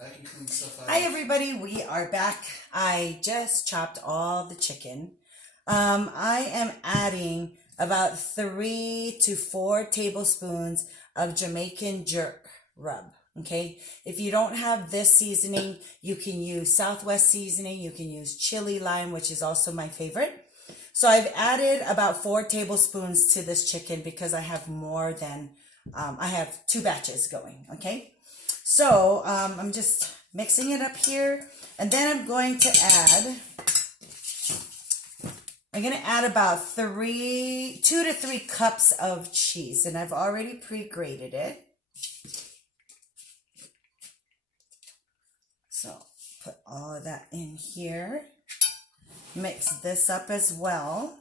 I can clean stuff out. Hi everybody, we are back. I just chopped all the chicken. I am adding about 3 to 4 tablespoons of Jamaican jerk rub. Okay, if you don't have this seasoning, you can use Southwest seasoning. You can use chili lime, which is also my favorite. So I've added about 4 tablespoons to this chicken because I have more than, I have 2 batches going. Okay, so I'm just mixing it up here, and then I'm going to add about 2 to 3 cups of cheese, and I've already pre-grated it. So put all of that in here. Mix this up as well.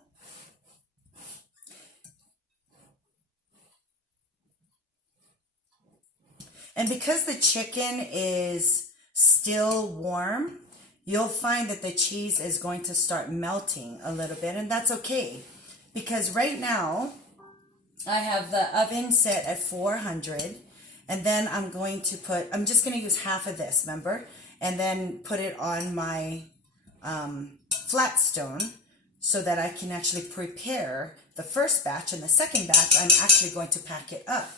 And because the chicken is still warm, you'll find that the cheese is going to start melting a little bit, and that's okay. Because right now, I have the oven set at 400, and then I'm just going to use half of this, remember? And then put it on my flat stone so that I can actually prepare the first batch, and the second batch, I'm actually going to pack it up.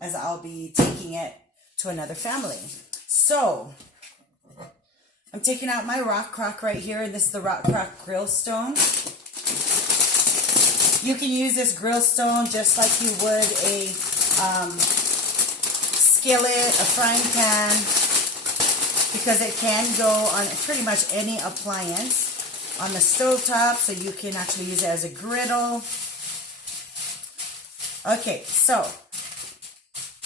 As I'll be taking it to another family. So I'm taking out my rock crock right here, and this is the rock crock grill stone. You can use this grill stone just like you would a skillet, a frying pan, because it can go on pretty much any appliance on the stovetop, so you can actually use it as a griddle. Okay, so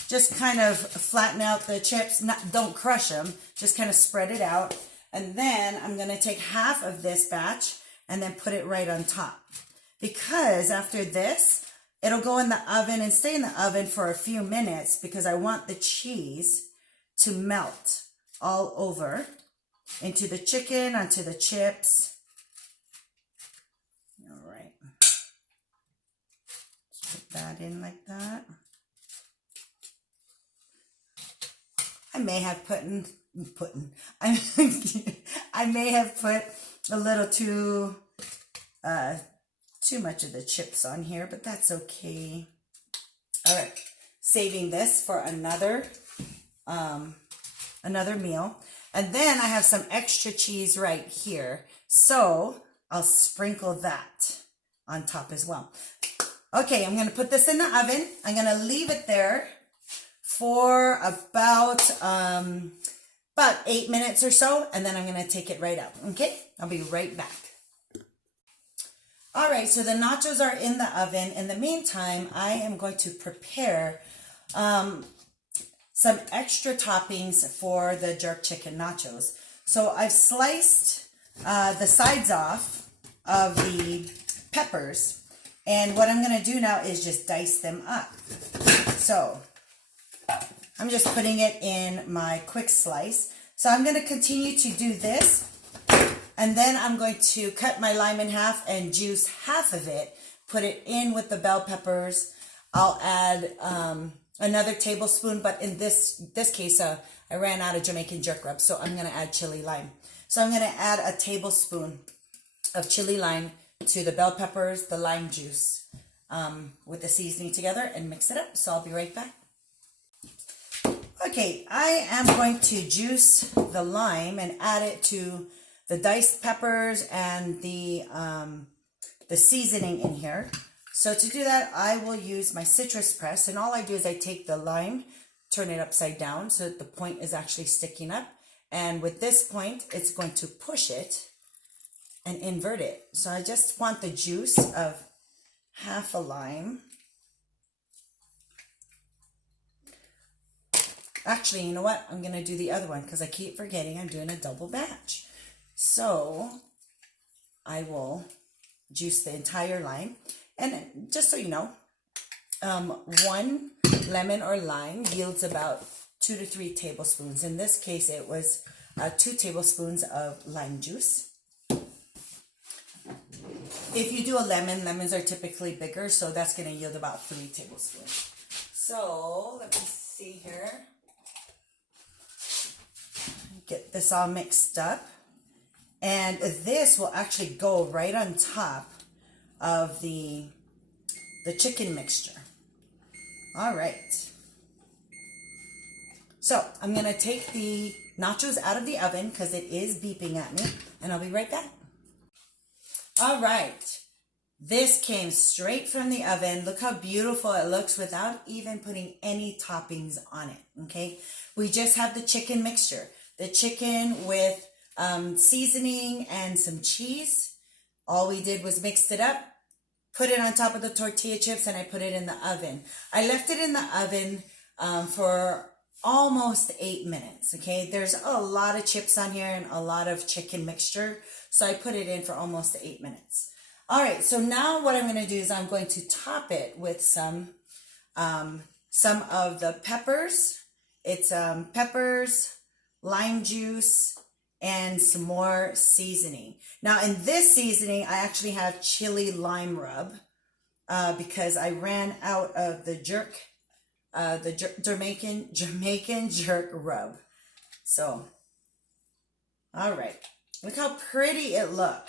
just kind of flatten out the chips. Don't crush them. Just kind of spread it out. And then I'm going to take half of this batch and then put it right on top. Because after this, it'll go in the oven and stay in the oven for a few minutes, because I want the cheese to melt all over into the chicken, onto the chips. All right. Just put that in like that. I may have I may have put a little too much of the chips on here, but that's okay. All right, saving this for another meal. And then I have some extra cheese right here, so I'll sprinkle that on top as well. Okay, I'm going to put this in the oven. I'm going to leave it there for about 8 minutes or so, and then I'm going to take it right out. Okay, I'll be right back. All right, so the nachos are in the oven. In the meantime, I am going to prepare some extra toppings for the jerk chicken nachos. So I've sliced the sides off of the peppers, and what I'm going to do now is just dice them up. So I'm just putting it in my quick slice. So I'm going to continue to do this, and then I'm going to cut my lime in half and juice half of it, put it in with the bell peppers. I'll add another tablespoon, but in this case, I ran out of Jamaican jerk rub, so I'm going to add chili lime. So I'm going to add a tablespoon of chili lime to the bell peppers, the lime juice, with the seasoning together, and mix it up. So I'll be right back. Okay, I am going to juice the lime and add it to the diced peppers and the seasoning in here. So to do that, I will use my citrus press, and all I do is I take the lime, turn it upside down so that the point is actually sticking up. And with this point, it's going to push it and invert it. So I just want the juice of half a lime. Actually, you know what? I'm going to do the other one because I keep forgetting I'm doing a double batch. So I will juice the entire lime. And just so you know, 1 lemon or lime yields about 2 to 3 tablespoons. In this case, it was 2 tablespoons of lime juice. If you do a lemon, lemons are typically bigger, so that's going to yield about 3 tablespoons. So let me see here. get this all mixed up. And this will actually go right on top of the chicken mixture. All right. So I'm going to take the nachos out of the oven because it is beeping at me, and I'll be right back. All right. This came straight from the oven. Look how beautiful it looks without even putting any toppings on it, okay? We just have the chicken mixture. The chicken with seasoning and some cheese. All we did was mix it up, put it on top of the tortilla chips, and I put it in the oven. I left it in the oven for almost 8 minutes, okay? There's a lot of chips on here and a lot of chicken mixture, so I put it in for almost 8 minutes. All right, so now what I'm going to do is I'm going to top it with some of the peppers. It's peppers, lime juice, and some more seasoning. Now in this seasoning, I actually have chili lime rub because I ran out of the Jamaican jerk rub. So, all right, look how pretty it looks.